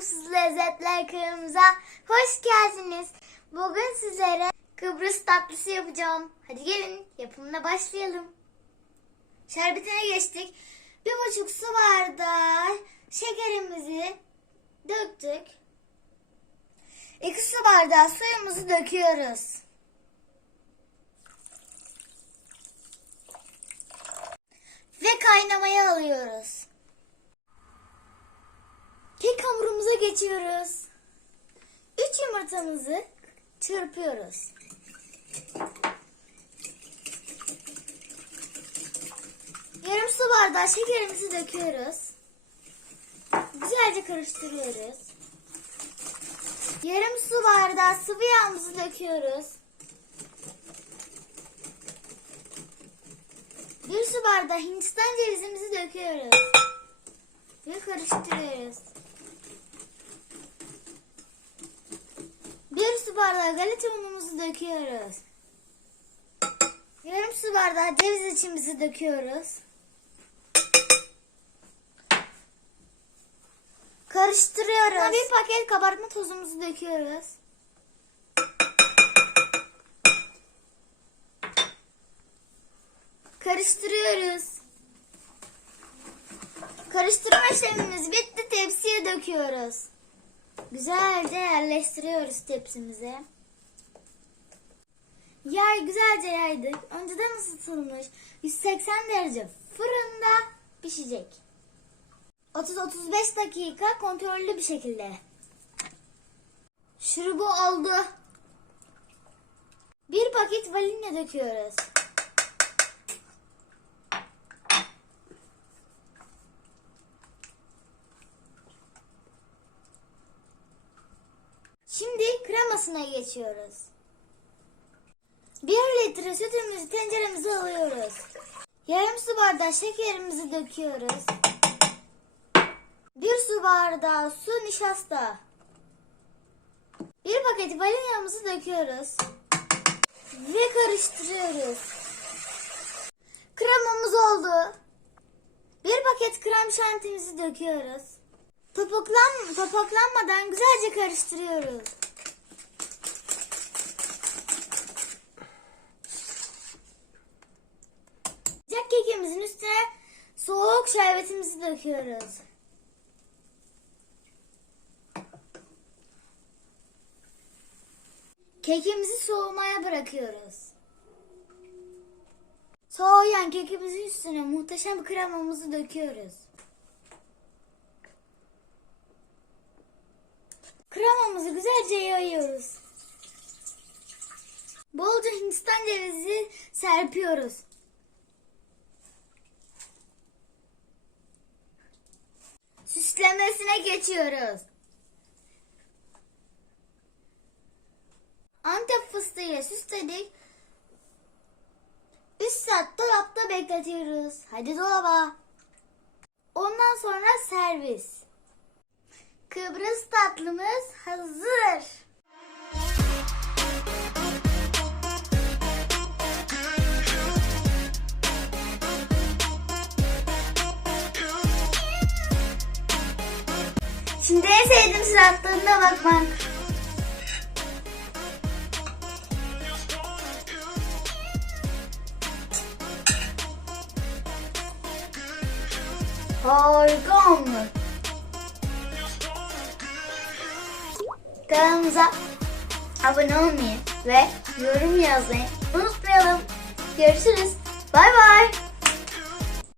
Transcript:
doyumsuz lezzetler kanalımıza hoş geldiniz. Bugün sizlere Kıbrıs tatlısı yapacağım. Hadi gelin yapımına başlayalım. Şerbetine geçtik. Bir buçuk su bardağı şekerimizi döktük. İki su bardağı suyumuzu döküyoruz. Ve kaynamaya alıyoruz. Geçiyoruz. Üç yumurtamızı çırpıyoruz. Yarım su bardağı şekerimizi döküyoruz. Güzelce karıştırıyoruz. Yarım su bardağı sıvı yağımızı döküyoruz. Bir su bardağı hindistan cevizimizi döküyoruz. Ve karıştırıyoruz. Bir su bardağı galeta unumuzu döküyoruz. Yarım su bardağı ceviz içimizi döküyoruz. Karıştırıyoruz. Buna bir paket kabartma tozumuzu döküyoruz. Karıştırıyoruz. Karıştırma işlemimiz bitti. Tepsiye döküyoruz. Güzelce yerleştiriyoruz tepsimize. Yay güzelce yaydık. Önceden ısıtılmış 180 derece fırında pişecek. 30-35 dakika kontrollü bir şekilde. Şurubu oldu. Bir paket vanilya döküyoruz. Şimdi kremasına geçiyoruz. 1 litre sütümüzü tenceremize alıyoruz. Yarım su bardağı şekerimizi döküyoruz. 1 su bardağı su nişasta. 1 paket vanilyamızı döküyoruz. Ve karıştırıyoruz. Kremamız oldu. 1 paket krem şantimizi döküyoruz. Topuklan, topaklanmadan güzelce karıştırıyoruz. Kekimizin üstüne soğuk şerbetimizi döküyoruz. Kekimizi soğumaya bırakıyoruz. Soğuyan kekimizin üstüne muhteşem kremamızı döküyoruz. Kremamızı güzelce yayıyoruz. Bolca hindistan cevizi serpiyoruz. Süslemesine geçiyoruz. Antep fıstığıyla süsledik. 3 saat dolapta bekletiyoruz. Hadi dolaba. Ondan sonra servis. Kıbrıs tatlımız Şimdi en sevdiğim sıratlığına bakmak. Harika olmuş. Kanalımıza abone olmayı ve yorum yazmayı unutmayalım. Görüşürüz. Bay bay.